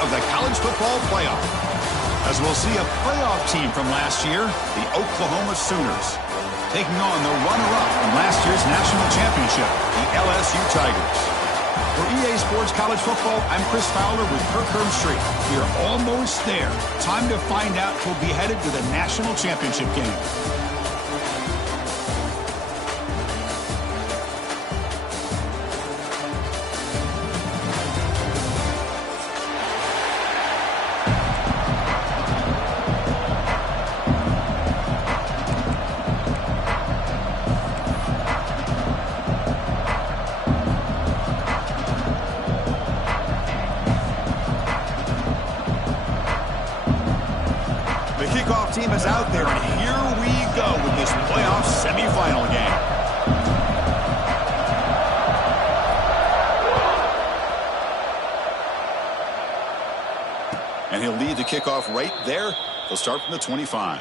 of the college football playoff. As we'll see a playoff team from last year, the Oklahoma Sooners, taking on the runner-up from last year's national championship, the LSU Tigers. For EA Sports College Football, I'm Chris Fowler with Kirk Herbstreit. We are almost there. Time to find out who'll be headed to the national championship game. Team is out there, and here we go with this playoff semifinal game. And he'll lead the kickoff right there. He'll start from the 25.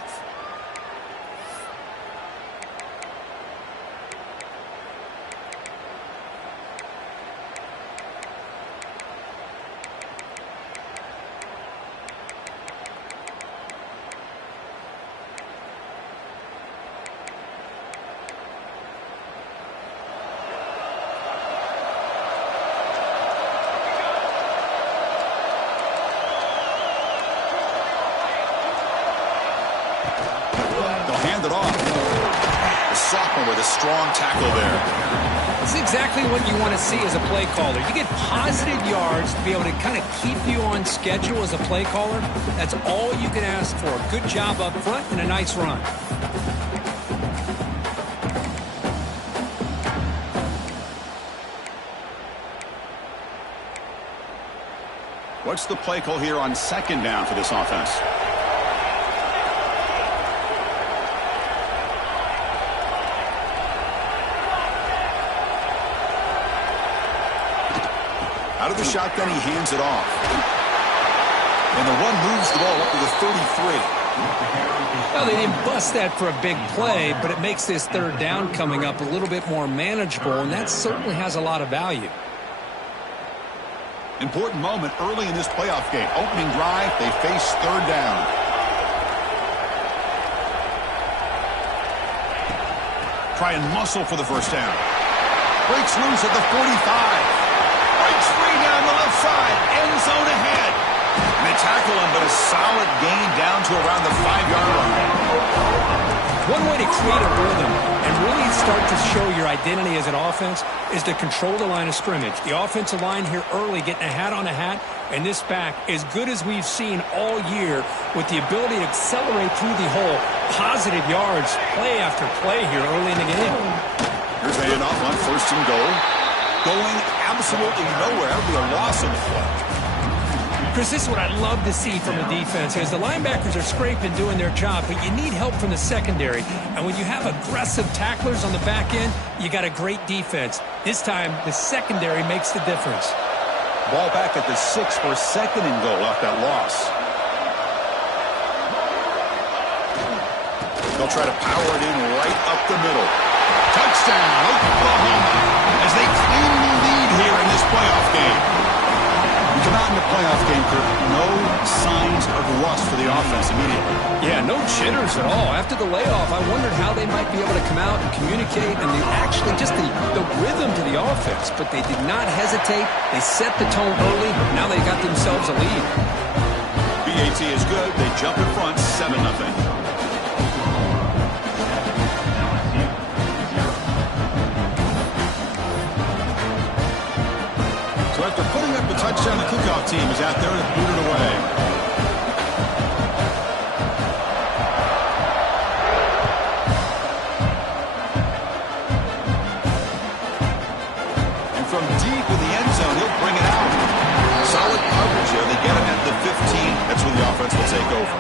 With a strong tackle there. It's exactly what you want to see as a play caller. You get positive yards to be able to kind of keep you on schedule as a play caller. That's all you can ask for. Good job up front and a nice run. What's the play call here on second down for this offense? Out of the shotgun, he hands it off. And the run moves the ball up to the 33. Well, they didn't bust that for a big play, but it makes this third down coming up a little bit more manageable, and that certainly has a lot of value. Important moment early in this playoff game. Opening drive, they face third down. Try and muscle for the first down. Breaks loose at the 45. Breaks free down the left side. End zone ahead. And they tackle him, but a solid gain down to around the 5-yard line. One way to create a rhythm and really start to show your identity as an offense is to control the line of scrimmage. The offensive line here early getting a hat on a hat, and this back as good as we've seen all year with the ability to accelerate through the hole. Positive yards, play after play here early in the game. Here's a handoff on first and goal. Going absolutely nowhere. That would be a loss of the play. Chris, this is what I love to see from a defense as the linebackers are scraping, doing their job, but you need help from the secondary. And when you have aggressive tacklers on the back end, you got a great defense. This time, the secondary makes the difference. Ball back at the 6 for second and goal off that loss. They'll try to power it in right up the middle. Touchdown, Oklahoma, as they claim the lead here in this playoff game. We come out in the playoff game, Kirk, no signs of rust for the offense immediately. Yeah, no jitters at all. After the layoff, I wondered how they might be able to come out and communicate and actually just the rhythm to the offense. But they did not hesitate. They set the tone early. Now they got themselves a lead. BAT is good. They jump in front, 7-0. So after putting up the touchdown, the kickoff team is out there to boot it away. And from deep in the end zone, he'll bring it out. Solid coverage here. They get him at the 15. That's where the offense will take over.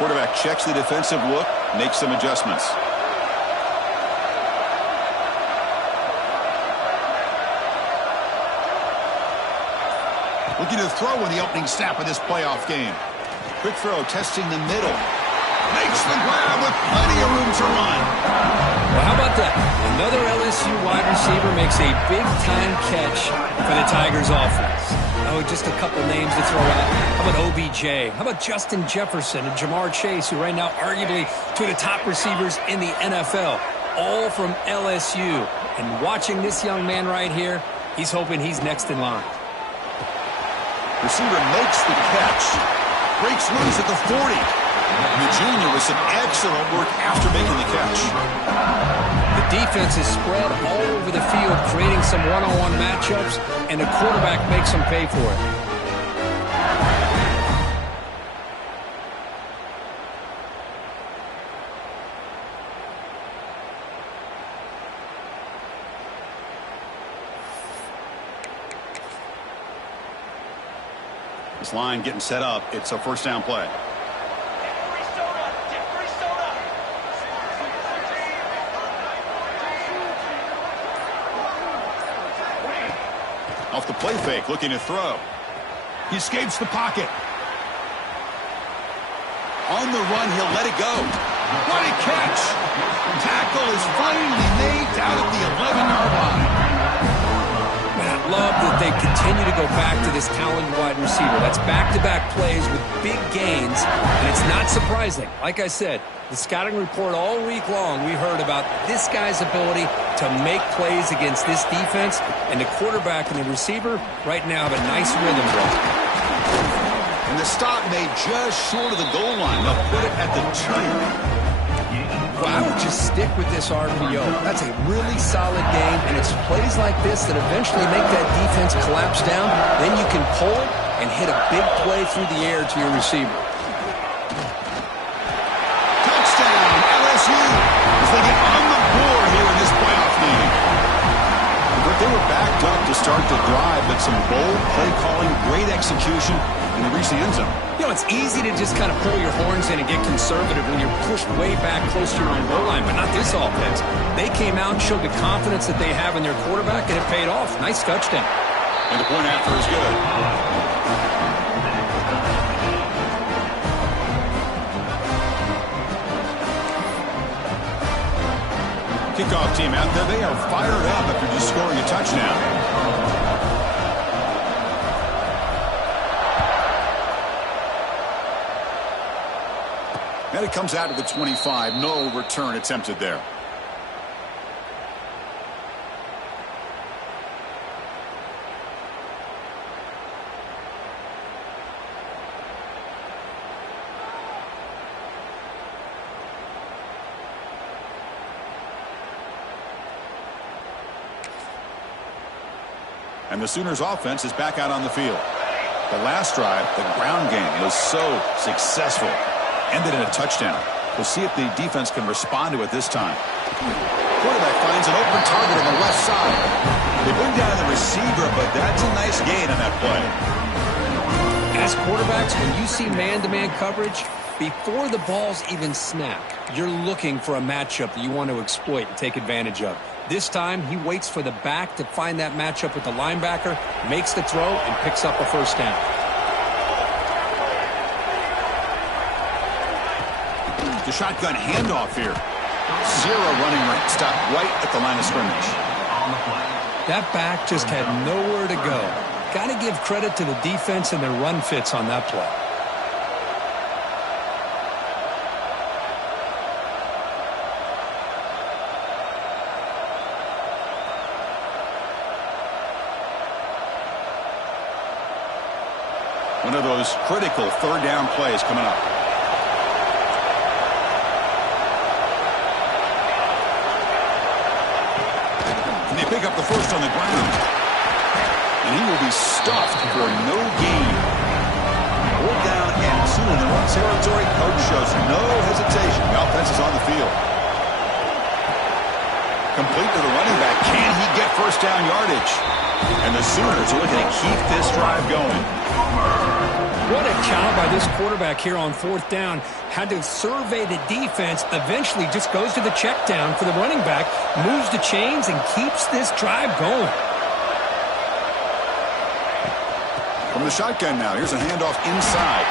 Quarterback checks the defensive look, makes some adjustments. Looking to throw in the opening snap of this playoff game. Quick throw, testing the middle. Makes the grab with plenty of room to run. Another LSU wide receiver makes a big-time catch for the Tigers offense. Oh, just a couple names to throw out. How about OBJ? How about Justin Jefferson and Jamar Chase, who right now arguably two of the top receivers in the NFL, all from LSU. And watching this young man right here, he's hoping he's next in line. Receiver makes the catch. Breaks loose at the 40. And the junior with some excellent work after making the catch. The defense is spread all over the field, creating some one-on-one matchups, and the quarterback makes them pay for it. This line getting set up. It's a first down play. Off the play fake, looking to throw. He escapes the pocket. On the run, he'll let it go. What a catch! Tackle is finally made down at the 11-yard line. And I love that they continue to go back to this talented wide receiver. That's back-to-back plays with big gains, and it's not surprising. Like I said, the scouting report all week long, we heard about this guy's ability to make plays against this defense, and the quarterback and the receiver right now have a nice rhythm going. And the stop made just short of the goal line. They'll put it at the 2. Well, I would just stick with this RPO. That's a really solid game, and it's plays like this that eventually make that defense collapse down. Then you can pull it and hit a big play through the air to your receiver. Touchdown, LSU, as they get on the board here in this playoff game. But they were backed up to start the drive, but some bold play calling, great execution, and they reached the end zone. You know, it's easy to just kind of pull your horns in and get conservative when you're pushed way back close to your own goal line, but not this offense. They came out and showed the confidence that they have in their quarterback, and it paid off. Nice touchdown. And the point after is good. Kickoff team out there, they are fired up after just scoring a touchdown. And it comes out to the 25. No return attempted there. And the Sooners offense is back out on the field. The last drive, the ground game, was so successful. Ended in a touchdown. We'll see if the defense can respond to it this time. Quarterback finds an open target on the left side. They bring down the receiver, but that's a nice gain on that play. As quarterbacks, when you see man-to-man coverage, before the balls even snap, you're looking for a matchup that you want to exploit and take advantage of. This time, he waits for the back to find that matchup with the linebacker, makes the throw, and picks up a first down. The shotgun handoff here. Zero running right. Stop right at the line of scrimmage. That back just had nowhere to go. Got to give credit to the defense and their run fits on that play. One of those critical third down plays coming up. And they pick up the first on the ground. And he will be stuffed for no gain. Pulled down and soon in the run territory. Coach shows no hesitation. The offense is on the field. Complete to the running back. Can he get first down yardage? And the Sooners are looking to keep this drive going. What a job by this quarterback here on fourth down. Had to survey the defense. Eventually just goes to the check down for the running back. Moves the chains and keeps this drive going. From the shotgun now. Here's a handoff inside.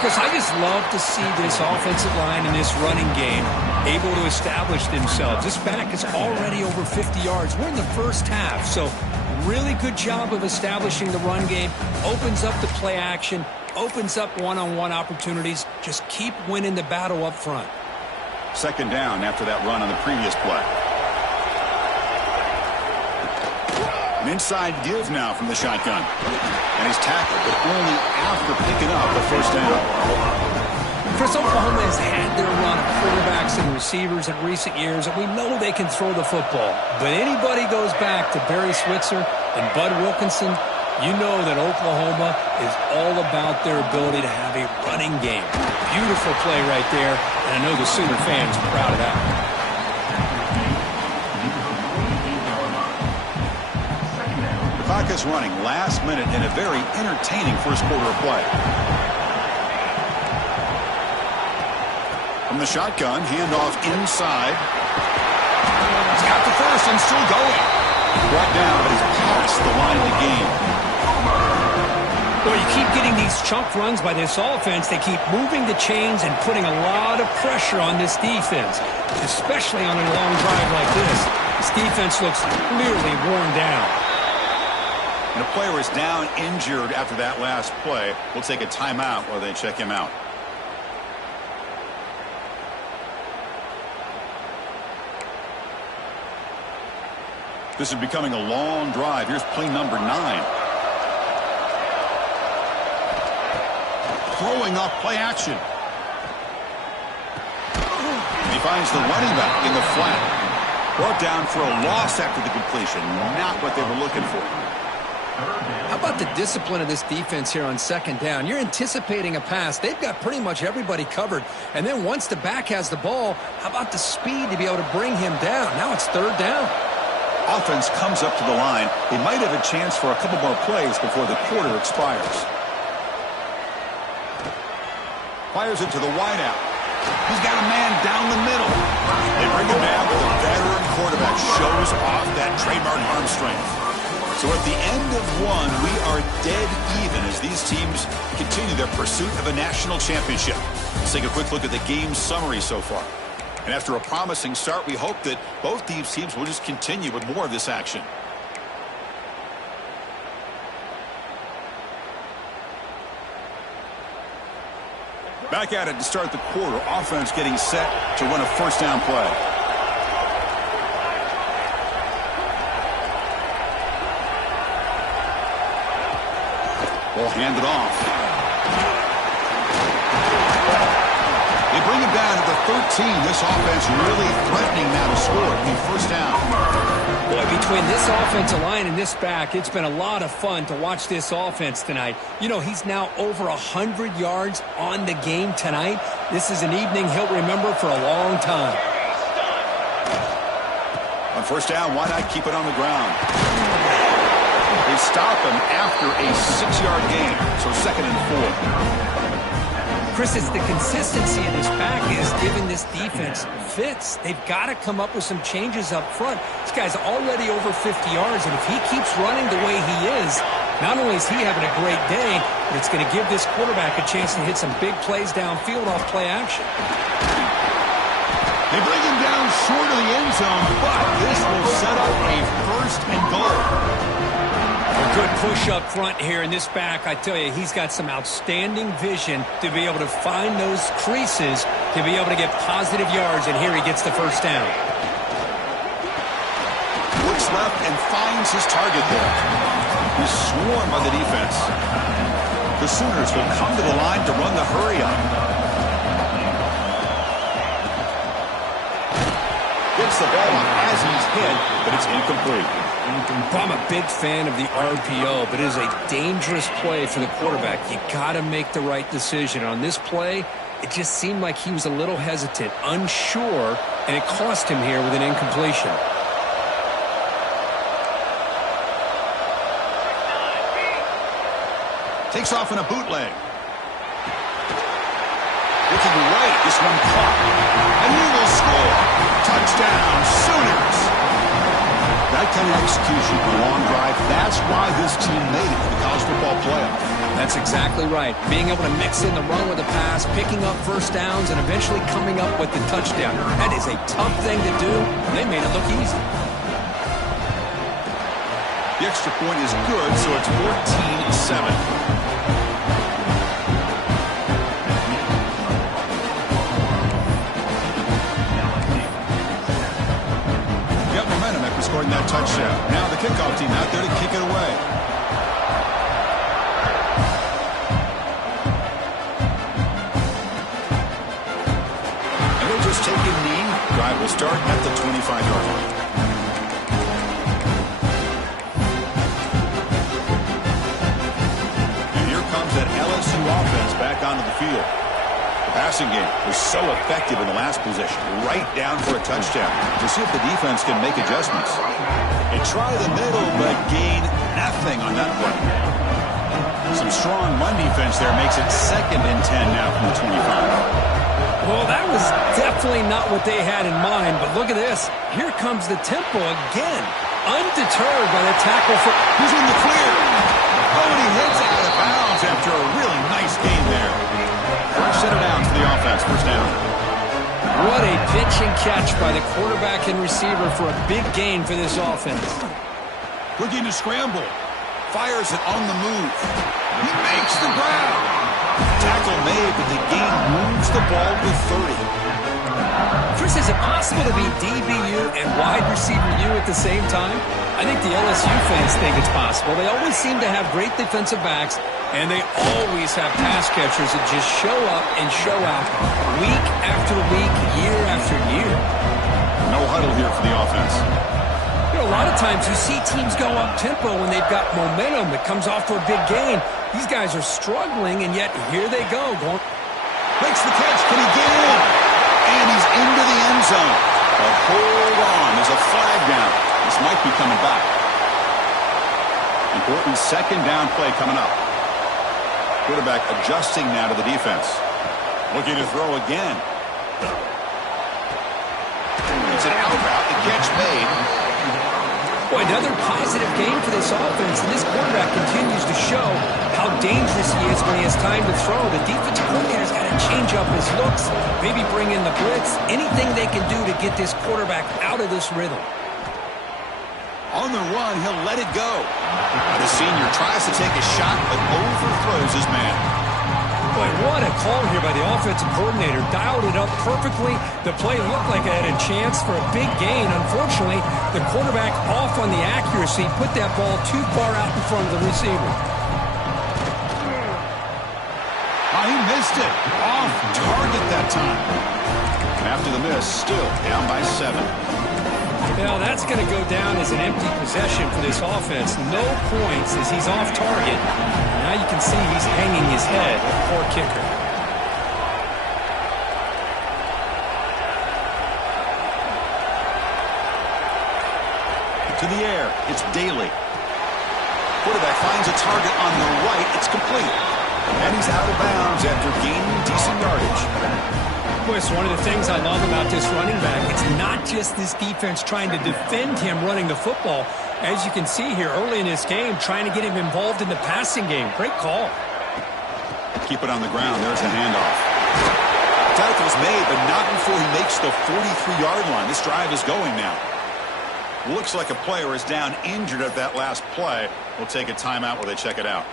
Chris, I just love to see this offensive line and this running game able to establish themselves. This back is already over 50 yards. We're in the first half, so really good job of establishing the run game. Opens up the play action, opens up one-on-one opportunities. Just keep winning the battle up front. Second down after that run on the previous play. An inside give now from the shotgun. And he's tackled, but only after picking up the first down. Chris, Oklahoma has had their run of quarterbacks and receivers in recent years, and we know they can throw the football. But anybody goes back to Barry Switzer and Bud Wilkinson, you know that Oklahoma is all about their ability to have a running game. Beautiful play right there, and I know the Sooner fans are proud of that. The clock is running last minute in a very entertaining first quarter of play. From the shotgun, handoff inside. He's got the first and still going. Brought down, but he's past the line of the game. Well, you keep getting these chunk runs by this offense. They keep moving the chains and putting a lot of pressure on this defense, especially on a long drive like this. This defense looks clearly worn down. And the player is down injured after that last play. We'll take a timeout while they check him out. This is becoming a long drive. Here's play number 9. Throwing off play action. He finds the running back in the flat. Brought down for a loss after the completion. Not what they were looking for. How about the discipline of this defense here on second down? You're anticipating a pass. They've got pretty much everybody covered. And then once the back has the ball, how about the speed to be able to bring him down? Now it's third down. Offense comes up to the line. They might have a chance for a couple more plays before the quarter expires. Fires it to the wideout. He's got a man down the middle. They bring him down, but the veteran quarterback shows off that trademark arm strength. So at the end of one, we are dead even as these teams continue their pursuit of a national championship. Let's take a quick look at the game summary so far. And after a promising start, we hope that both these teams will just continue with more of this action. Back at it to start the quarter. Offense getting set to run a first down play. Ball handed off. They bring him down at the 13. This offense really threatening now to score. First down. Boy, between this offensive line and this back, it's been a lot of fun to watch this offense tonight. You know, he's now over 100 yards on the game tonight. This is an evening he'll remember for a long time. On first down, why not keep it on the ground? They stop him after a 6-yard gain, so 2nd and 4. Chris, it's the consistency of this back is giving this defense fits. They've got to come up with some changes up front. This guy's already over 50 yards, and if he keeps running the way he is, not only is he having a great day, but it's going to give this quarterback a chance to hit some big plays downfield off play action. They bring him down short of the end zone, but this will set up a first and goal. A good push up front here in this back. I tell you, he's got some outstanding vision to be able to find those creases to be able to get positive yards, and here he gets the first down. Looks left and finds his target there. He's swarmed by the defense. The Sooners will come to the line to run the hurry up. Gets the ball up as he's hit, but it's incomplete. I'm a big fan of the RPO, but it is a dangerous play for the quarterback. You got to make the right decision. On this play, it just seemed like he was a little hesitant, unsure, and it cost him here with an incompletion. Takes off in a bootleg. Looking right, this one caught. And he will score. Touchdown, Sooners. That kind of execution, a long drive. That's why this team made it to the college football playoff. That's exactly right. Being able to mix in the run with the pass, picking up first downs, and eventually coming up with the touchdown. That is a tough thing to do. They made it look easy. The extra point is good, so it's 14-7. Scoring that touchdown. Now the kickoff team out there to kick it away. And they'll just take a knee. Drive will start at the 25-yard line. And here comes that LSU offense back onto the field. The passing game was so effective in the last possession, right down for a touchdown. To see if the defense can make adjustments. They try the middle, but gain nothing on that one. Some strong run defense there makes it 2nd and 10 now from the 25. Well, that was definitely not what they had in mind, but look at this. Here comes the tempo again. Undeterred by the tackle for... He's in the clear. Oh, and he hits out of bounds after a really nice game there. First set of downs for the offense. First down. What a pitch and catch by the quarterback and receiver for a big gain for this offense. Looking to scramble. Fires it on the move. He makes the ground. Tackle made, but the gain moves the ball to 30. Chris, is it possible to be DBU and wide receiver U at the same time? I think the LSU fans think it's possible. They always seem to have great defensive backs, and they always have pass catchers that just show up and show out week after week, year after year. No huddle here for the offense. You know, a lot of times you see teams go up-tempo when they've got momentum that comes off for a big gain. These guys are struggling, and yet here they go. Makes the catch. Can he get in? And he's into the end zone. But hold on. There's a flag down. This might be coming back. Important 2nd down play coming up. Quarterback adjusting now to the defense. Looking to throw again. It's an out route. The catch made. Boy, another positive game for this offense, and this quarterback continues to show how dangerous he is when he has time to throw. The defensive coordinator's got to change up his looks, maybe bring in the blitz, anything they can do to get this quarterback out of this rhythm. On the run, he'll let it go. The senior tries to take a shot, but overthrows his man. Boy, what a call here by the offensive coordinator. Dialed it up perfectly. The play looked like it had a chance for a big gain. Unfortunately, the quarterback off on the accuracy, put that ball too far out in front of the receiver. Oh, he missed it. Off target that time. And after the miss, still down by 7. Well, that's going to go down as an empty possession for this offense. No points as he's off target. Now you can see he's hanging his head. A poor kicker. To the air. It's Daly. Quarterback finds a target on the right. It's complete. And he's out of bounds after gaining decent yardage. It's one of the things I love about this running back. It's not just this defense trying to defend him running the football. As you can see here early in this game, trying to get him involved in the passing game. Great call. Keep it on the ground. There's the handoff. Tackle's made, but not before he makes the 43-yard line. This drive is going now. Looks like a player is down injured at that last play. We'll take a timeout while they check it out.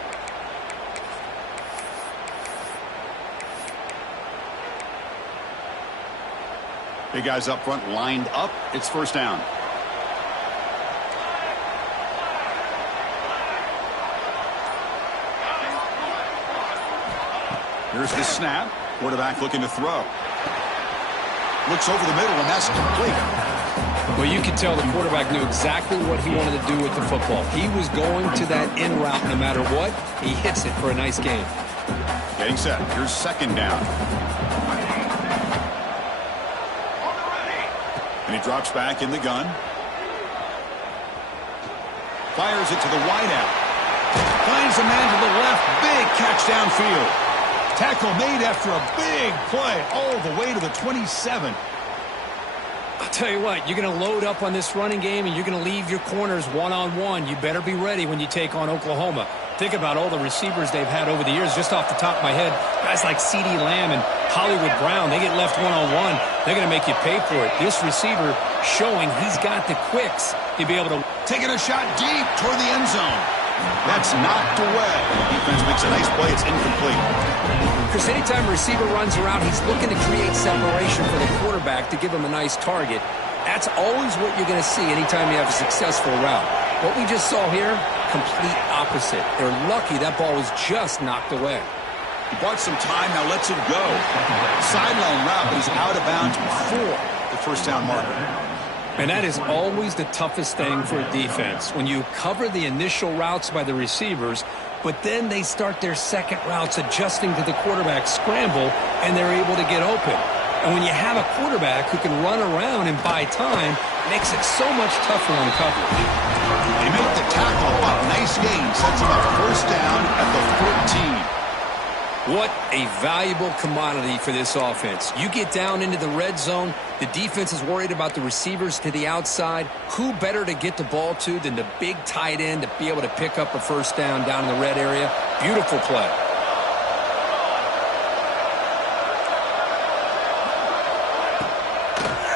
Big guys up front lined up. It's first down. Here's the snap. Quarterback looking to throw. Looks over the middle, and that's complete. Well, you can tell the quarterback knew exactly what he wanted to do with the football. He was going to that in route no matter what. He hits it for a nice gain. Getting set. Here's 2nd down. And he drops back in the gun. Fires it to the wideout. Finds a man to the left. Big catch downfield. Tackle made after a big play all the way to the 27. I'll tell you what, you're going to load up on this running game and you're going to leave your corners one-on-one. You better be ready when you take on Oklahoma. Think about all the receivers they've had over the years. Just off the top of my head, guys like CeeDee Lamb and Hollywood Brown, they get left one-on-one. They're going to make you pay for it. This receiver showing he's got the quicks to be able to... Taking a shot deep toward the end zone. That's knocked away. The defense makes a nice play. It's incomplete. Chris, anytime a receiver runs around, he's looking to create separation for the quarterback to give him a nice target. That's always what you're going to see anytime you have a successful route. What we just saw here, complete opposite. They're lucky that ball was just knocked away. He bought some time, now lets it go. Sideline route, but he's out of bounds before the first down marker. And that is always the toughest thing for a defense. When you cover the initial routes by the receivers, but then they start their second routes adjusting to the quarterback scramble, and they're able to get open. And when you have a quarterback who can run around and buy time, it makes it so much tougher on coverage. They make the tackle up. Nice gain. Sets him up first down at the 14. What a valuable commodity for this offense. You get down into the red zone, the defense is worried about the receivers to the outside. Who better to get the ball to than the big tight end to be able to pick up a first down in the red area? Beautiful play.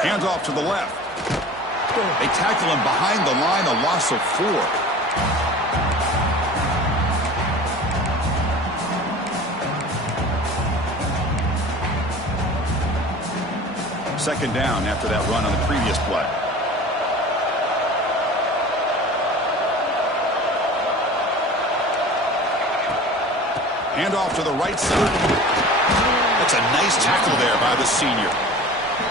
Hands off to the left. They tackle him behind the line, a loss of 4. Second down after that run on the previous play. Hand off to the right side. That's a nice tackle there by the senior.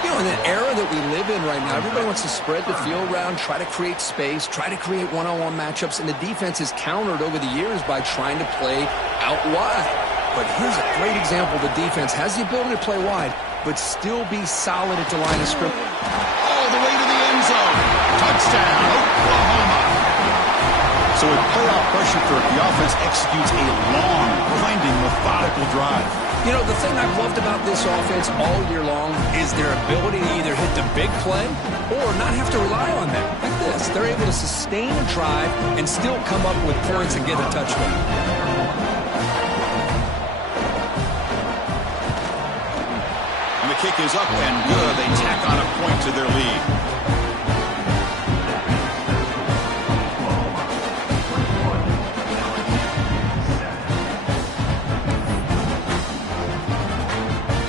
You know, in the era that we live in right now, everybody wants to spread the field around, try to create space, try to create one-on-one matchups, and the defense is countered over the years by trying to play out wide. But here's a great example. The defense has the ability to play wide, but still be solid at the line of scrimmage. All the way to the end zone. Touchdown, Oklahoma. So with playoff pressure for it, the offense executes a long, grinding, methodical drive. You know, the thing I've loved about this offense all year long is their ability to either hit the big play or not have to rely on that. Like this, they're able to sustain a drive and still come up with points and get a touchdown. The kick is up and good. They tack on a point to their lead.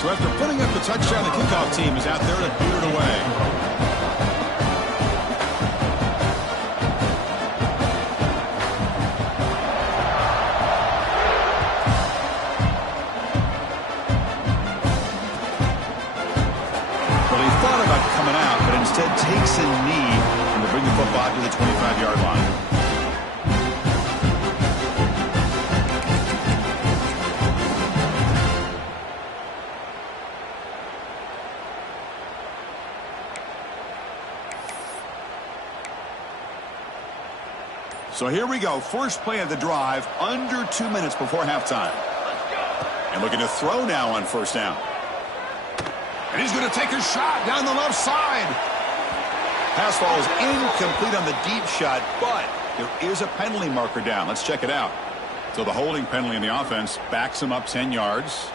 So after putting up the touchdown, the kickoff team is out there to boot it away. Instead takes a knee and to bring the football to the 25-yard line. So here we go. First play of the drive, under 2 minutes before halftime. And looking to throw now on first down. And he's going to take a shot down the left side. Pass ball is incomplete on the deep shot, but there is a penalty marker down. Let's check it out. So the holding penalty in the offense backs him up 10 yards.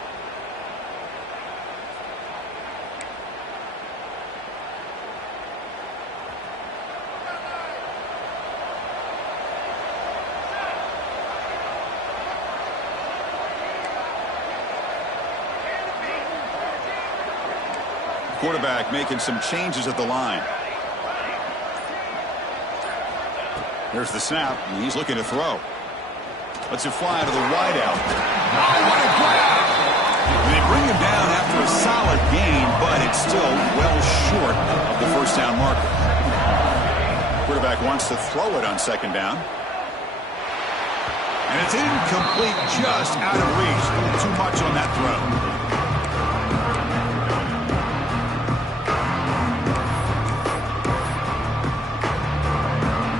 Quarterback making some changes at the line. There's the snap. And he's looking to throw. Lets it fly to the wideout. Oh, what a grab! And they bring him down after a solid gain, but it's still well short of the first down marker. Quarterback wants to throw it on second down. And it's incomplete, just out of reach. Too much on that throw.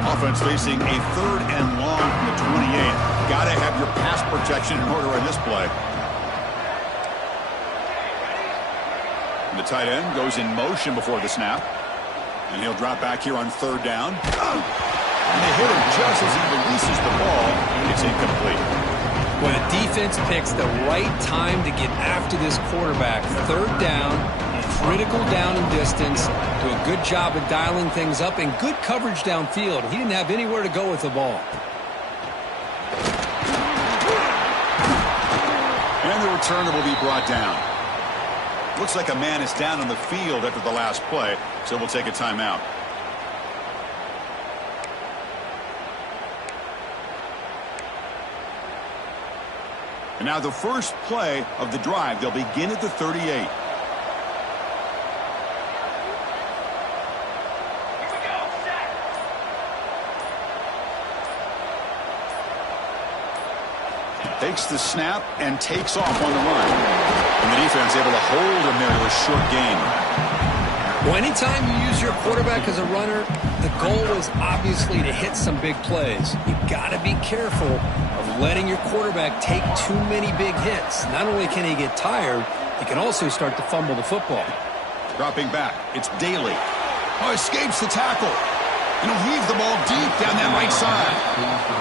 Offense facing a third and long from the 28. Got to have your pass protection in order on this play. And the tight end goes in motion before the snap. And he'll drop back here on third down. And they hit him just as he releases the ball. It's incomplete. Well, the defense picks the right time to get after this quarterback. Third down, critical down and distance. Do a good job of dialing things up and good coverage downfield. He didn't have anywhere to go with the ball. And the returner will be brought down. Looks like a man is down on the field after the last play, so we'll take a timeout. And now the first play of the drive. They'll begin at the 38. Takes the snap and takes off on the run. And the defense able to hold him there to a short gain. Well, anytime you use your quarterback as a runner, the goal is obviously to hit some big plays. You've got to be careful of letting your quarterback take too many big hits. Not only can he get tired, he can also start to fumble the football. Dropping back, it's Daly. Oh, escapes the tackle. And he'll heave the ball deep down that right side.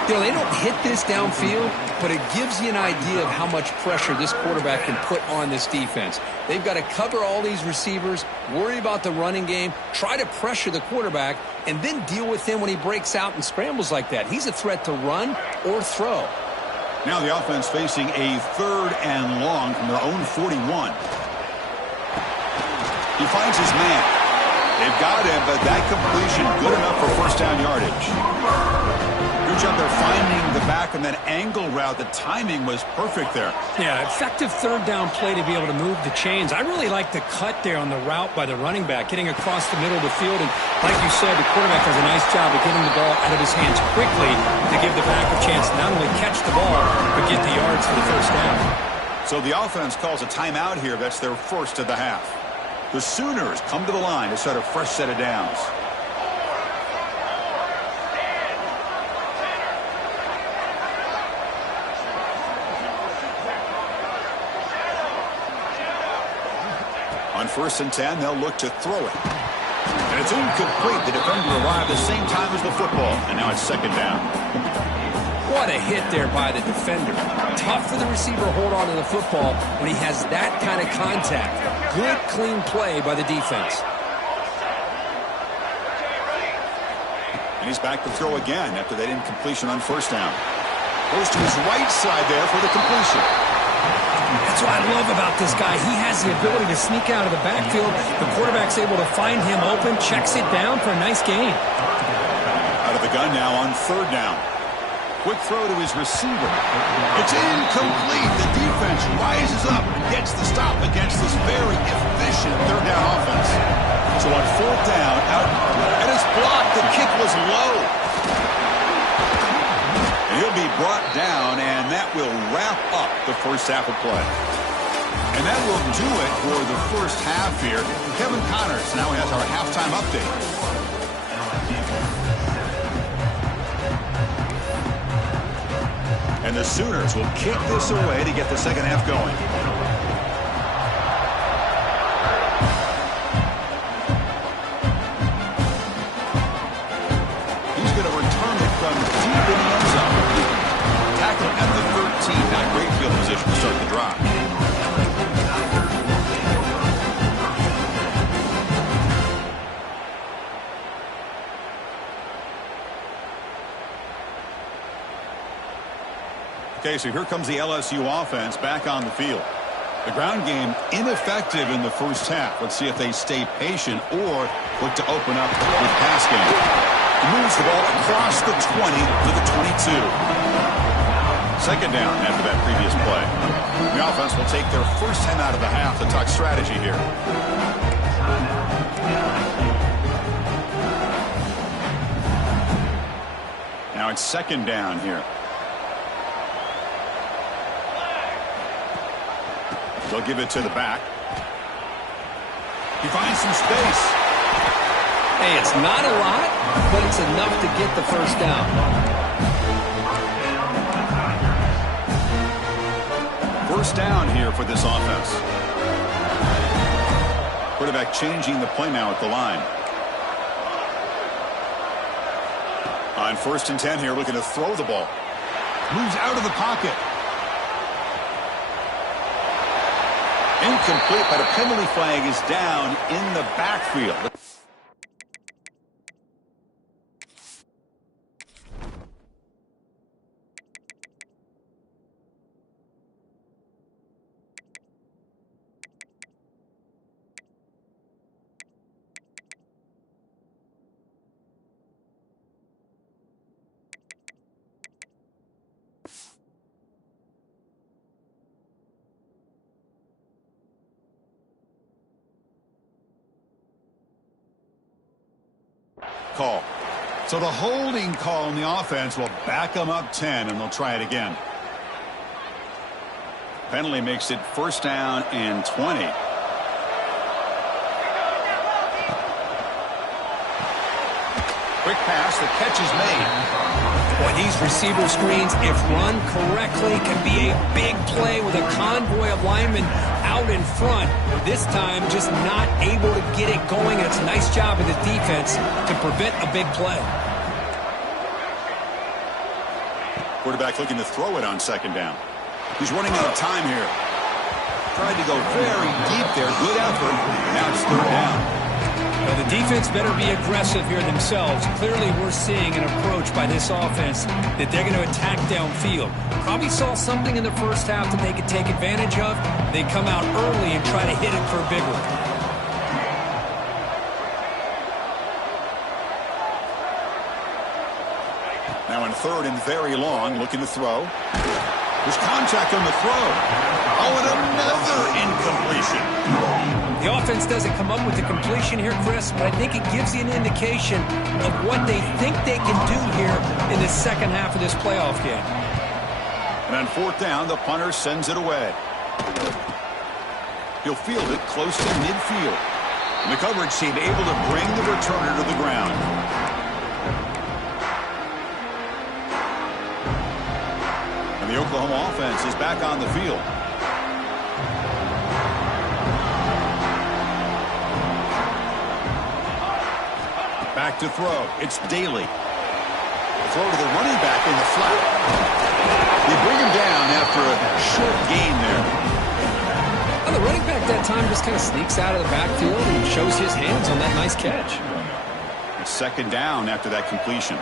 You know, they don't hit this downfield, but it gives you an idea of how much pressure this quarterback can put on this defense. They've got to cover all these receivers, worry about the running game, try to pressure the quarterback, and then deal with him when he breaks out and scrambles like that. He's a threat to run or throw. Now the offense facing a third and long from their own 41. He finds his man. They've got him, but that completion good enough for first down yardage. Good job there finding the back on that angle route. The timing was perfect there. Yeah, effective third down play to be able to move the chains. I really like the cut there on the route by the running back, getting across the middle of the field. And like you said, the quarterback does a nice job of getting the ball out of his hands quickly to give the back a chance to not only catch the ball, but get the yards for the first down. So the offense calls a timeout here. That's their first of the half. The Sooners come to the line to start a fresh set of downs. On 1st and 10, they'll look to throw it. And it's incomplete. The defender arrived the same time as the football. And now it's 2nd down. What a hit there by the defender. Tough for the receiver to hold on to the football when he has that kind of contact. Good, clean play by the defense. And he's back to throw again after that incompletion on 1st down. Goes to his right side there for the completion. That's what I love about this guy. He has the ability to sneak out of the backfield. The quarterback's able to find him open, checks it down for a nice gain. Out of the gun now on 3rd down. Quick throw to his receiver. It's incomplete. The defense rises up and gets the stop against this very efficient 3rd down offense. So on 4th down, out, and it's blocked. The kick was low. And he'll be brought down, and that will wrap up the first half of play. And that will do it for the first half here. Kevin Connors now has our halftime update. And the Sooners will kick this away to get the second half going. He's going to return it from deep in the end zone. Tackle at the 13. Not great field position to start the drive. Okay, so here comes the LSU offense back on the field. The ground game ineffective in the first half. Let's see if they stay patient or look to open up with pass game. He moves the ball across the 20 to the 22. 2nd down after that previous play. The offense will take their first time out of the half to talk strategy here. Now it's 2nd down here. They'll give it to the back. He finds some space. Hey, it's not a lot, but it's enough to get the first down. First down here for this offense. Quarterback changing the play now at the line. On 1st and 10 here, looking to throw the ball. Moves out of the pocket. Incomplete, but a penalty flag is down in the backfield. Call. So the holding call on the offense will back them up 10, and they'll try it again. Penalty makes it 1st down and 20. Quick pass. The catch is made. Boy, these receiver screens, if run correctly, can be a big play with a convoy of linemen out in front. This time, just not able to get it going. And it's a nice job of the defense to prevent a big play. Quarterback looking to throw it on 2nd down. He's running out of time here. Tried to go very deep there. Good effort. Now it's 3rd down. Well, the defense better be aggressive here themselves. Clearly, we're seeing an approach by this offense that they're going to attack downfield. Probably saw something in the first half that they could take advantage of. They come out early and try to hit it for a big one. Now in 3rd and very long, looking to throw. There's contact on the throw. Oh, and another incompletion. The offense doesn't come up with the completion here, Chris, but I think it gives you an indication of what they think they can do here in the second half of this playoff game. And on 4th down, the punter sends it away. He'll field it close to midfield. And the coverage team able to bring the returner to the ground. And the Oklahoma offense is back on the field. Back to throw. It's Daly. Throw to the running back in the flat. They bring him down after a short gain there. Well, the running back that time just kind of sneaks out of the backfield and shows his hands on that nice catch. It's 2nd down after that completion.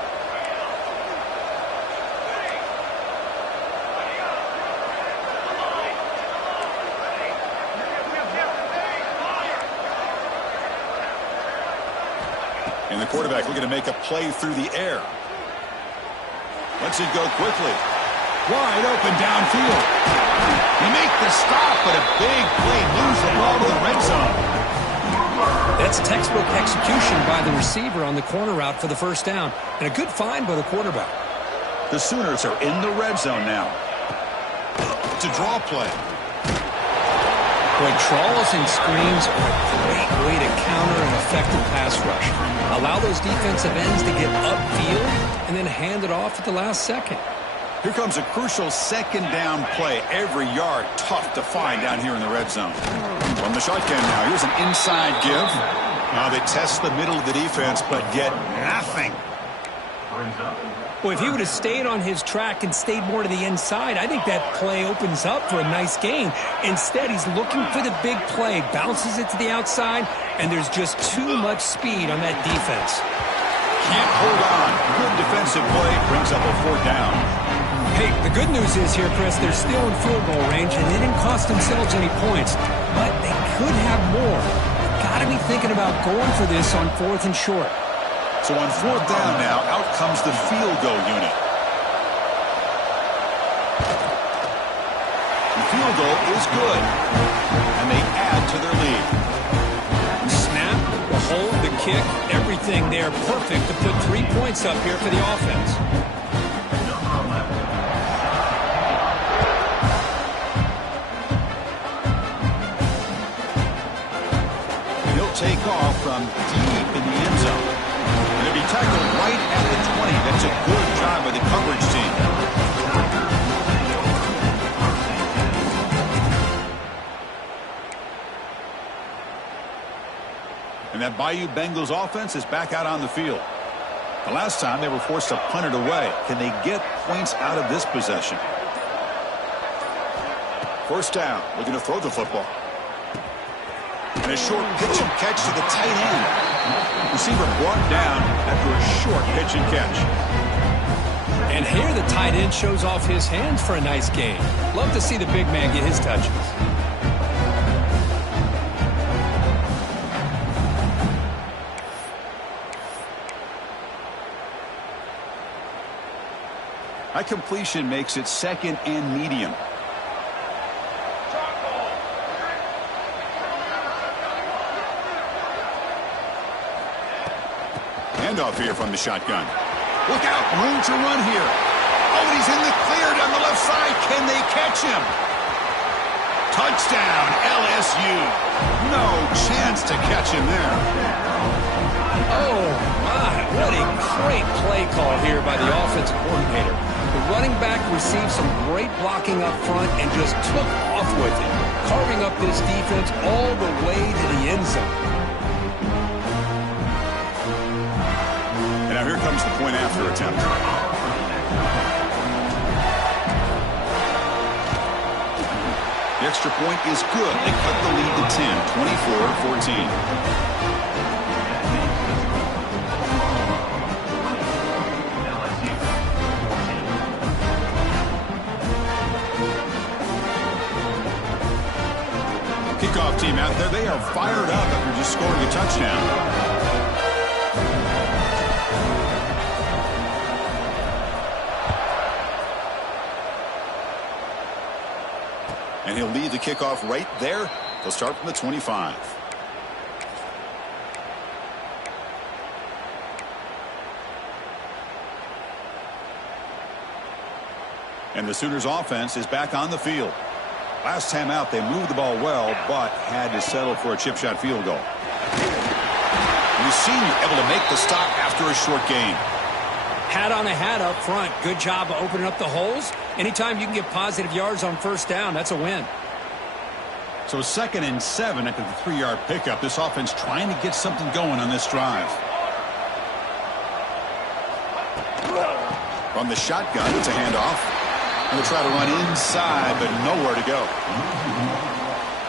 And the quarterback looking to make a play through the air. Lets it go quickly. Wide open downfield. They make the stop, but a big play moves the ball to the red zone. That's textbook execution by the receiver on the corner route for the 1st down. And a good find by the quarterback. The Sooners are in the red zone now. It's a draw play. Boy, trawls and screens are a great way to counter an effective pass rush. Allow those defensive ends to get upfield and then hand it off at the last second. Here comes a crucial 2nd down play. Every yard tough to find down here in the red zone. From the shotgun now, here's an inside give. Now they test the middle of the defense, but get nothing. Well, if he would have stayed on his track and stayed more to the inside, I think that play opens up for a nice gain. Instead, he's looking for the big play, bounces it to the outside, and there's just too much speed on that defense. Can't hold on. Good defensive play brings up a 4th down. Hey, the good news is here, Chris, they're still in field goal range, and they didn't cost themselves any points, but they could have more. Got to be thinking about going for this on 4th and short. So on 4th down now, out comes the field goal unit. The field goal is good, and they add to their lead. Snap, the hold, the kick, everything there perfect to put 3 points up here for the offense. He'll take off from deep in the end zone. And he'll be tackled right at the 20. That's a good job by the coverage team. And that Bayou Bengals offense is back out on the field. The last time they were forced to punt it away. Can they get points out of this possession? First down, looking to throw the football. And a short pitch and catch to the tight end. Receiver brought down after a short pitch and catch. And here the tight end shows off his hands for a nice gain. Love to see the big man get his touches. That completion makes it second and medium. Handoff here from the shotgun. Look out, room to run here. Oh, and he's in the clear down the left side. Can they catch him? Touchdown, LSU. No chance to catch him there. Oh, my, what a great play call here by the offensive coordinator. The running back received some great blocking up front and just took off with it, carving up this defense all the way to the end zone. And now here comes the point after attempt. The extra point is good. They cut the lead to 10, 24-14. Kickoff team out there, they are fired up after just scoring a touchdown. And he'll lead the kickoff right there. They'll start from the 25. And the Sooners offense is back on the field. Last time out, they moved the ball well, but had to settle for a chip shot field goal. And the senior able to make the stop after a short gain. Hat on a hat up front. Good job of opening up the holes. Anytime you can get positive yards on first down, that's a win. So 2nd and 7 after the 3-yard pickup. This offense trying to get something going on this drive. From the shotgun, it's a handoff. And they try to run inside, but nowhere to go.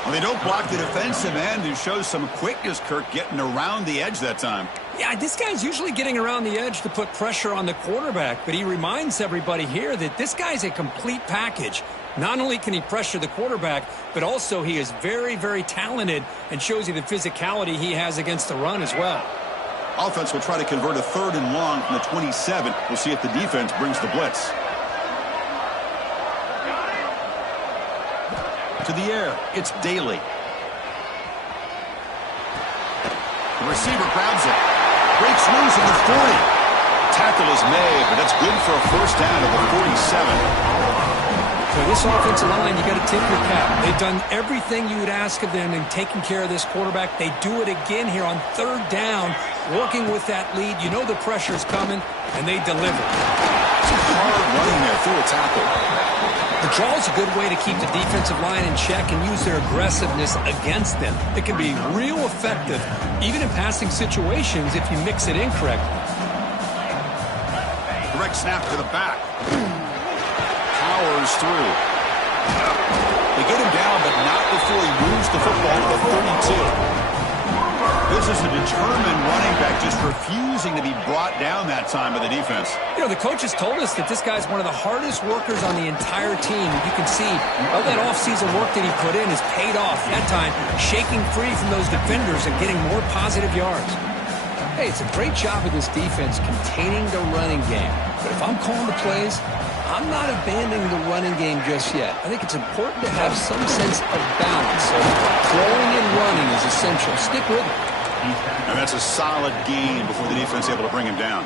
Well, they don't block the defensive end, who shows some quickness, Kirk, getting around the edge that time. Yeah, this guy's usually getting around the edge to put pressure on the quarterback, but he reminds everybody here that this guy's a complete package. Not only can he pressure the quarterback, but also he is very, very talented and shows you the physicality he has against the run as well. Offense will try to convert a 3rd and long from the 27. We'll see if the defense brings the blitz. To the air, it's Daly. The receiver grabs it. Breaks loose at the 40. Tackle is made, but that's good for a first down at the 47. For this offensive line, you got to tip your cap. They've done everything you would ask of them in taking care of this quarterback. They do it again here on 3rd down, working with that lead. You know the pressure's coming, and they deliver. It's hard running there through a tackle. The draw is a good way to keep the defensive line in check and use their aggressiveness against them. It can be real effective, even in passing situations, if you mix it in correctly. Direct snap to the back. Powers through. They get him down, but not before he moves the football to the 32. This is a determined running back, just refusing to be brought down that time by the defense. You know, the coaches told us that this guy's one of the hardest workers on the entire team. You can see all that offseason work that he put in has paid off. That time, shaking free from those defenders and getting more positive yards. Hey, it's a great job of this defense containing the running game. But if I'm calling the plays, I'm not abandoning the running game just yet. I think it's important to have some sense of balance. So throwing and running is essential. Stick with it. And that's a solid gain before the defense able to bring him down.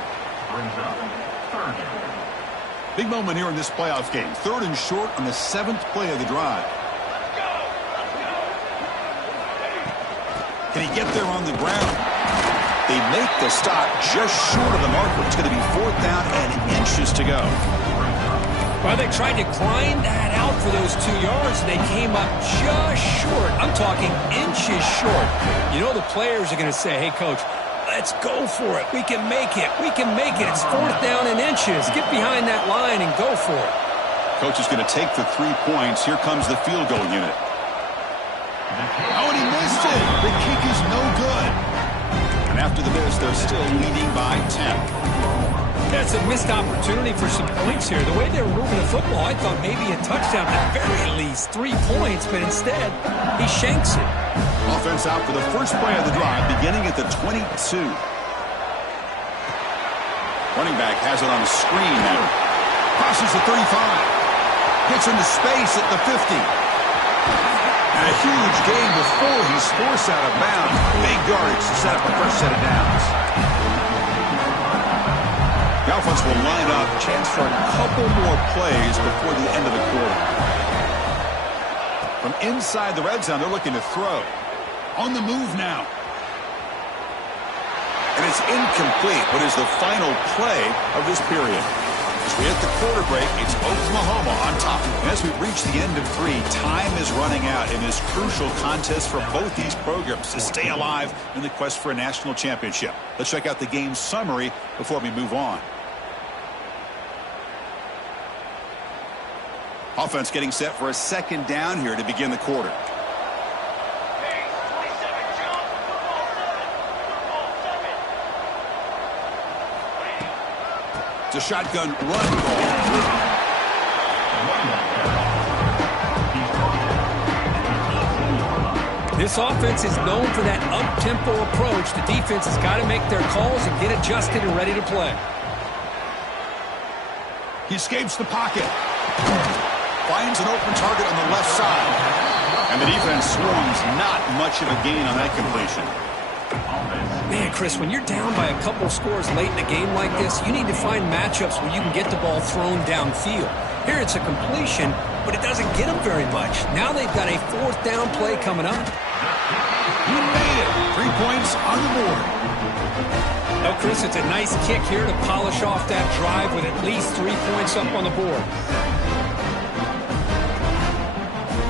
Big moment here in this playoff game. 3rd and short on the 7th play of the drive. Can he get there on the ground? They make the stop just short of the marker. It's going to be 4th down and inches to go. Well, they tried to grind that out for those 2 yards, and they came up just short. I'm talking inches short. You know the players are going to say, hey, Coach, Let's go for it. We can make it. We can make it. It's 4th down and inches. Get behind that line and go for it. Coach is going to take the 3 points. Here comes the field goal unit. Oh, and he missed it. The kick is no good. And after the miss, they're still leading by 10. That's a missed opportunity for some points here. The way they were moving the football, I thought maybe a touchdown at very least 3 points, but instead, he shanks it. Offense out for the first play of the drive, beginning at the 22. Running back has it on a screen now. Crosses the 35. Gets into space at the 50. And a huge gain before he's forced out of bounds. Big yardage to set up the first set of downs. The offense will line up. Chance for a couple more plays before the end of the quarter. From inside the red zone, they're looking to throw. On the move now. And it's incomplete. What is the final play of this period? As we hit the quarter break, it's Oklahoma on top. And as we reach the end of 3, time is running out in this crucial contest for both these programs to stay alive in the quest for a national championship. Let's check out the game summary before we move on. Offense getting set for a 2nd down here to begin the quarter. It's a shotgun run ball. This offense is known for that up-tempo approach. The defense has got to make their calls and get adjusted and ready to play. He escapes the pocket. Finds an open target on the left side. And the defense swarms. Not much of a gain on that completion. Man, Chris, when you're down by a couple scores late in a game like this, you need to find matchups where you can get the ball thrown downfield. Here it's a completion, but it doesn't get them very much. Now they've got a 4th down play coming up. He made it. 3 points on the board. Well, Chris, it's a nice kick here to polish off that drive with at least 3 points up on the board.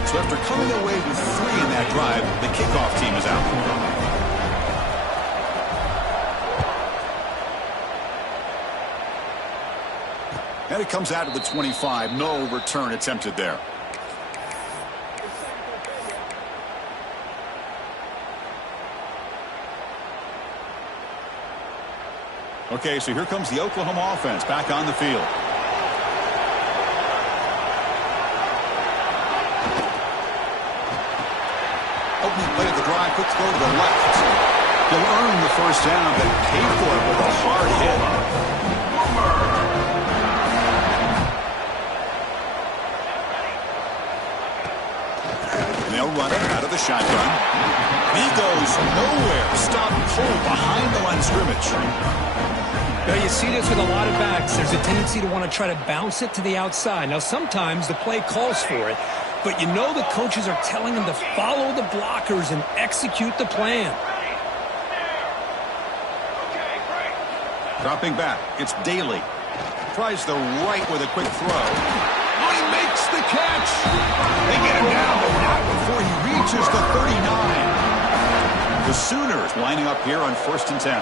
So after coming away with 3 in that drive, the kickoff team is out. And it comes out to the 25. No return attempted there. Okay, so here comes the Oklahoma offense back on the field. Opening play of the drive, quick throw to the left. He'll earn the first down, but pay for it with a hard hit. They'll run it out of the shotgun. He goes nowhere. Stop cold behind the line of scrimmage. Now, you see this with a lot of backs. There's a tendency to want to try to bounce it to the outside. Now, sometimes the play calls for it, but you know the coaches are telling them to follow the blockers and execute the plan. Dropping back, it's Daly. Tries the right with a quick throw. Oh, he makes the catch. They get him down, but not before he reaches the 39. The Sooners lining up here on 1st and 10.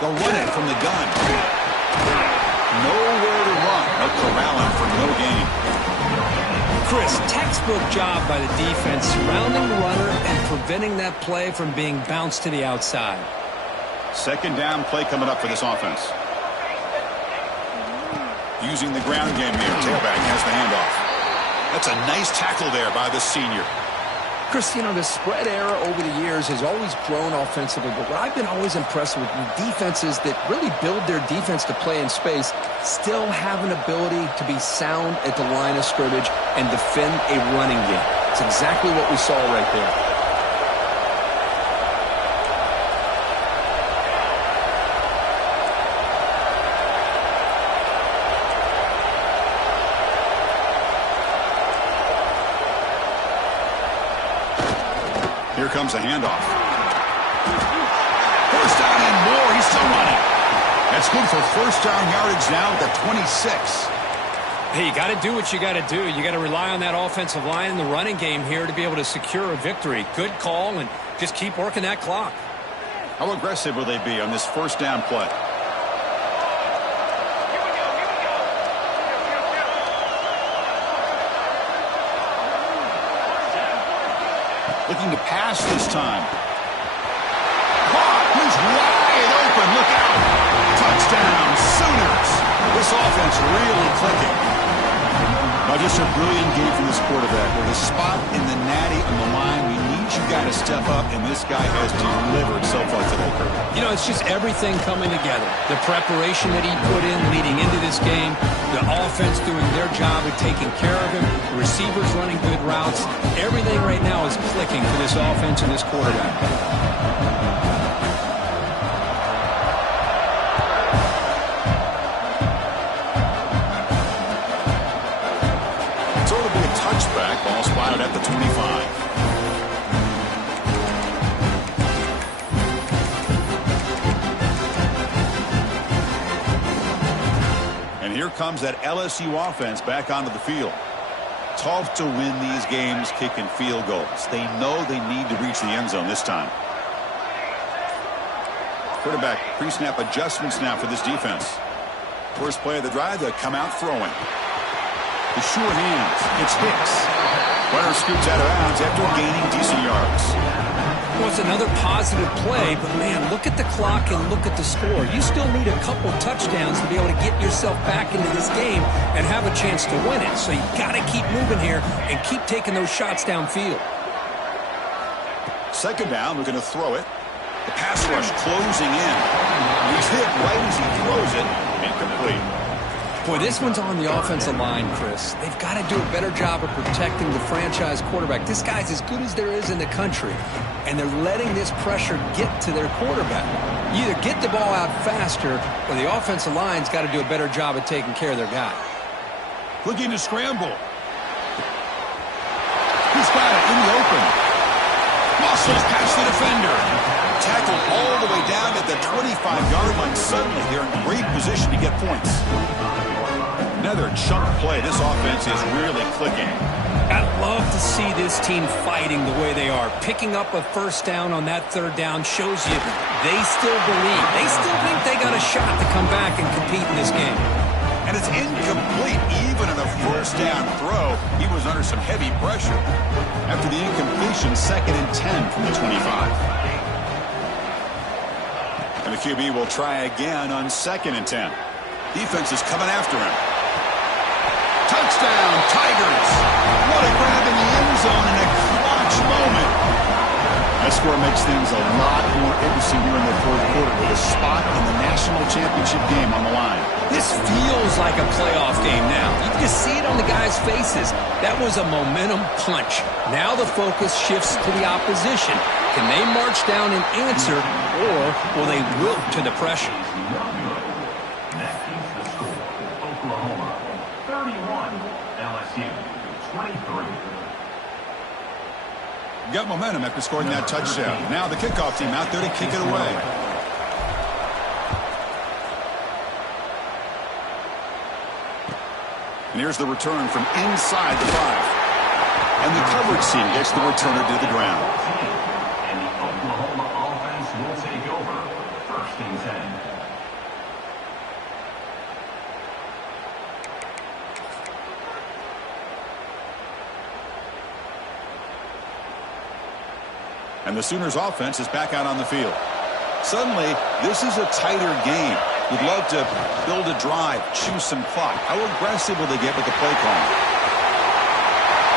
They'll run it from the gun. Nowhere to run. They'll corral him for no gain. Chris, textbook job by the defense surrounding the runner and preventing that play from being bounced to the outside. 2nd down play coming up for this offense. Using the ground game here. Tailback has the handoff. That's a nice tackle there by the senior. Chris, you know, the spread era over the years has always grown offensively, but what I've been always impressed with defenses that really build their defense to play in space still have an ability to be sound at the line of scrimmage and defend a running game. It's exactly what we saw right there. Here comes a handoff. First down and more. He's still running. That's good for first down yardage now at the 26. Hey, you got to do what you got to do. You got to rely on that offensive line in the running game here to be able to secure a victory. Good call, and just keep working that clock. How aggressive will they be on this first down play? Looking to pass this time. Caught. He's wide open. Look out. Touchdown, Sooners. This offense really clicking. Now, just a brilliant game from this quarterback. With a spot in the natty on the line, we need you guys to step up, and this guy has delivered so far today, Kurt. You know, it's just everything coming together. The preparation that he put in leading into this game, the offense doing their job of taking care of him, the receivers running good routes. Everything right now is clicking for this offense and this quarterback. Touchback, ball spotted at the 25. And here comes that LSU offense back onto the field. Tough to win these games kicking field goals. They know they need to reach the end zone this time. Quarterback pre-snap adjustments now for this defense. First play of the drive, they come out throwing. The sure hands. It's Hicks. Runner scoots out of bounds after gaining decent yards. Well, it's another positive play, but, man, look at the clock and look at the score. You still need a couple touchdowns to be able to get yourself back into this game and have a chance to win it. So you got to keep moving here and keep taking those shots downfield. Second down, we're going to throw it. The pass rush closing in. He's hit right as he throws it. Incomplete. Boy, this one's on the offensive line, Chris. They've got to do a better job of protecting the franchise quarterback. This guy's as good as there is in the country, and they're letting this pressure get to their quarterback. You either get the ball out faster, or the offensive line's got to do a better job of taking care of their guy. Looking to scramble. He's got it in the open. Muscles past the defender. Tackled all the way down at the 25-yard line. Suddenly, they're in great position to get points. Another chunk play. This offense is really clicking. I'd love to see this team fighting the way they are. Picking up a first down on that third down shows you they still believe. They still think they got a shot to come back and compete in this game. And it's incomplete. Even in a first down throw, he was under some heavy pressure. After the incompletion, 2nd and 10 from the 25. And the QB will try again on 2nd and 10. Defense is coming after him. Touchdown, Tigers. What a grab in the end zone in a clutch moment. That score makes things a lot more interesting here in the fourth quarter with a spot in the national championship game on the line. This feels like a playoff game now. You can just see it on the guys' faces. That was a momentum punch. Now the focus shifts to the opposition. Can they march down and answer, or will they wilt to the pressure? Got momentum after scoring that touchdown. Now the kickoff team out there to kick it away. And here's the return from inside the 5. And the coverage team gets the returner to the ground. And the Oklahoma offense will take over. 1st and 10. And the Sooners offense is back out on the field. Suddenly, this is a tighter game. You'd love to build a drive, choose some clock. How aggressive will they get with the play call?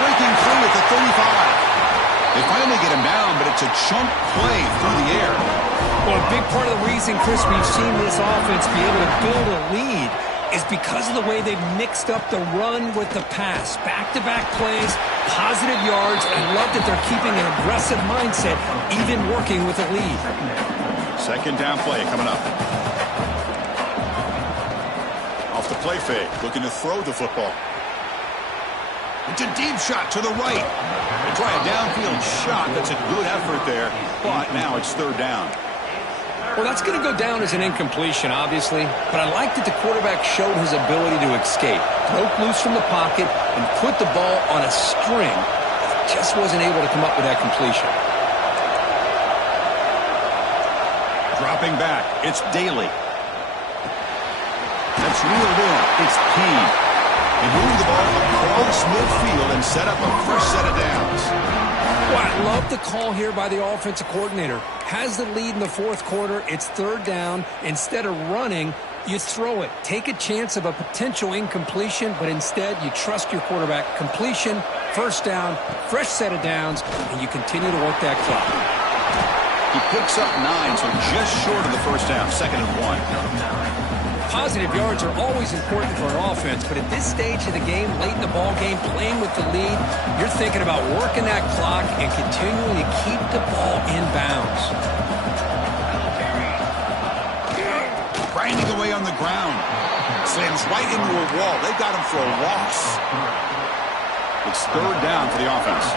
Breaking through at the 35. They finally get him down, but it's a chunk play through the air. Well, a big part of the reason, Chris, we've seen this offense be able to build a lead is because of the way they've mixed up the run with the pass. Back-to-back plays, positive yards. I love that they're keeping an aggressive mindset, even working with a lead. 2nd down play coming up. Off the play fake, looking to throw the football. It's a deep shot to the right. They try a downfield shot. That's a good effort there, but now it's 3rd down. Well, that's going to go down as an incompletion, obviously, but I like that the quarterback showed his ability to escape, broke loose from the pocket, and put the ball on a string. Just wasn't able to come up with that completion. Dropping back, it's Daly. That's reeled in. It's Keene. He moved the ball across midfield and set up a fresh set of downs. Well, I love the call here by the offensive coordinator. Has the lead in the fourth quarter. It's third down. Instead of running, you throw it. Take a chance of a potential incompletion, but instead you trust your quarterback. Completion, first down, fresh set of downs, and you continue to work that clock. He picks up 9, so just short of the first down, 2nd and 1. Positive yards are always important for an offense, but at this stage of the game, late in the ball game, playing with the lead, you're thinking about working that clock and continuing to keep the ball in bounds. Grinding away on the ground. Slams right into a wall. They've got him for a loss. It's third down for the offense.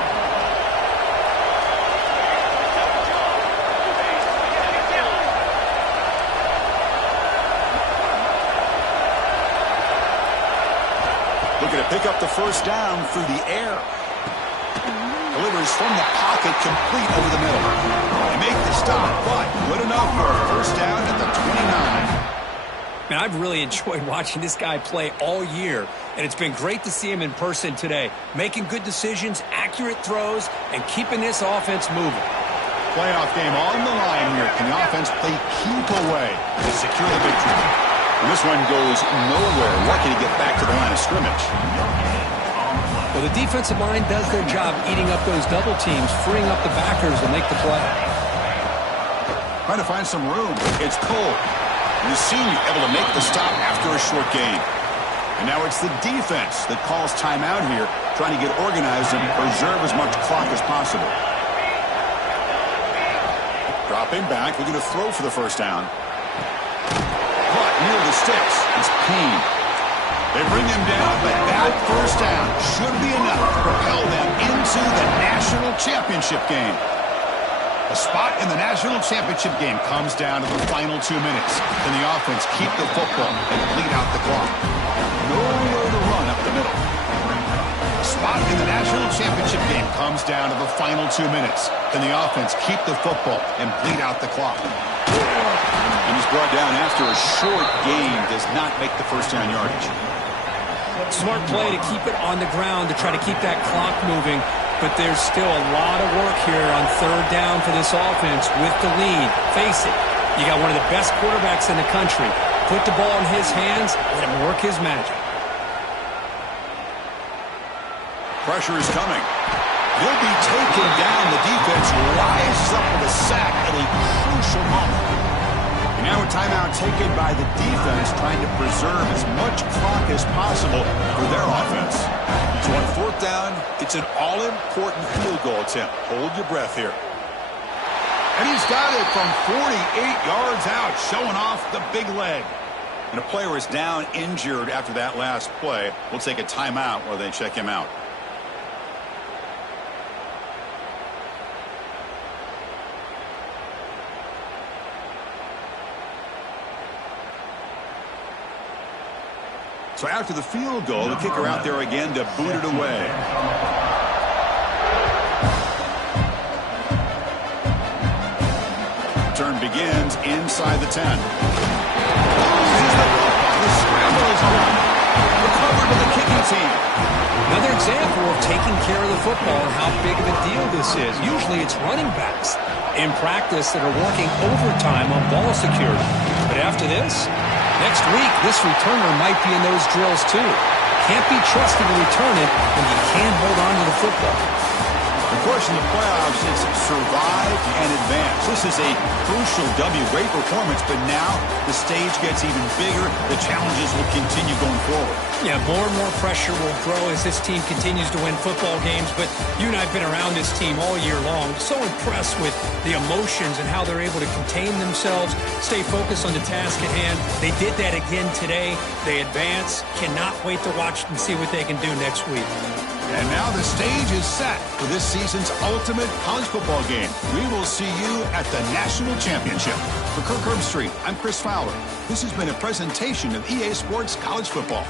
Looking to pick up the first down through the air. Delivers from the pocket, complete over the middle. They make the stop, but good enough for a first down at the 29. Man, I've really enjoyed watching this guy play all year, and it's been great to see him in person today. Making good decisions, accurate throws, and keeping this offense moving. Playoff game on the line here. Can the offense play keep away to secure the victory? And this one goes nowhere. Lucky to get back to the line of scrimmage. Well, the defensive line does their job eating up those double teams, freeing up the backers to make the play. Trying to find some room. It's Cole. The senior able to make the stop after a short gain. And now it's the defense that calls timeout here, trying to get organized and preserve as much clock as possible. Dropping back, looking to throw for the first down. Caught near the sticks. It's Keene. They bring him down, but that first down should be enough to propel them into the national championship game. A spot in the national championship game comes down to the final 2 minutes. Can the offense keep the football and bleed out the clock? Nowhere to run up the middle. A spot in the national championship game comes down to the final 2 minutes. Can the offense keep the football and bleed out the clock? And he's brought down after a short gain, does not make the first down yardage. Smart play to keep it on the ground to try to keep that clock moving, but there's still a lot of work here on third down for this offense with the lead. Face it, you got one of the best quarterbacks in the country. Put the ball in his hands, let him work his magic. Pressure is coming. He'll be taken down. The defense rises up with a sack at a crucial moment. And now a timeout taken by the defense, trying to preserve as much clock as possible for their offense. So on fourth down, it's an all-important field goal attempt. Hold your breath here. And he's got it from 48 yards out, showing off the big leg. And a player is down injured after that last play. We'll take a timeout while they check him out. So after the field goal, the kicker out there again to boot it away. Turn begins inside the 10. The scramble is on. Recovered by the kicking team. Another example of taking care of the football and how big of a deal this is. Usually it's running backs in practice that are working overtime on ball security. But after this, next week, this returner might be in those drills too. Can't be trusted to return it when you can't hold on to the football. Of course, in the playoffs, it's survive and advance. This is a crucial W. Great performance, but now the stage gets even bigger. The challenges will continue going forward. Yeah, more and more pressure will grow as this team continues to win football games, but you and I have been around this team all year long. So impressed with the emotions and how they're able to contain themselves, stay focused on the task at hand. They did that again today. They advance. Cannot wait to watch and see what they can do next week. And now the stage is set for this season's ultimate college football game. We will see you at the National Championship. For Kirk Herbstreit, I'm Chris Fowler. This has been a presentation of EA Sports College Football.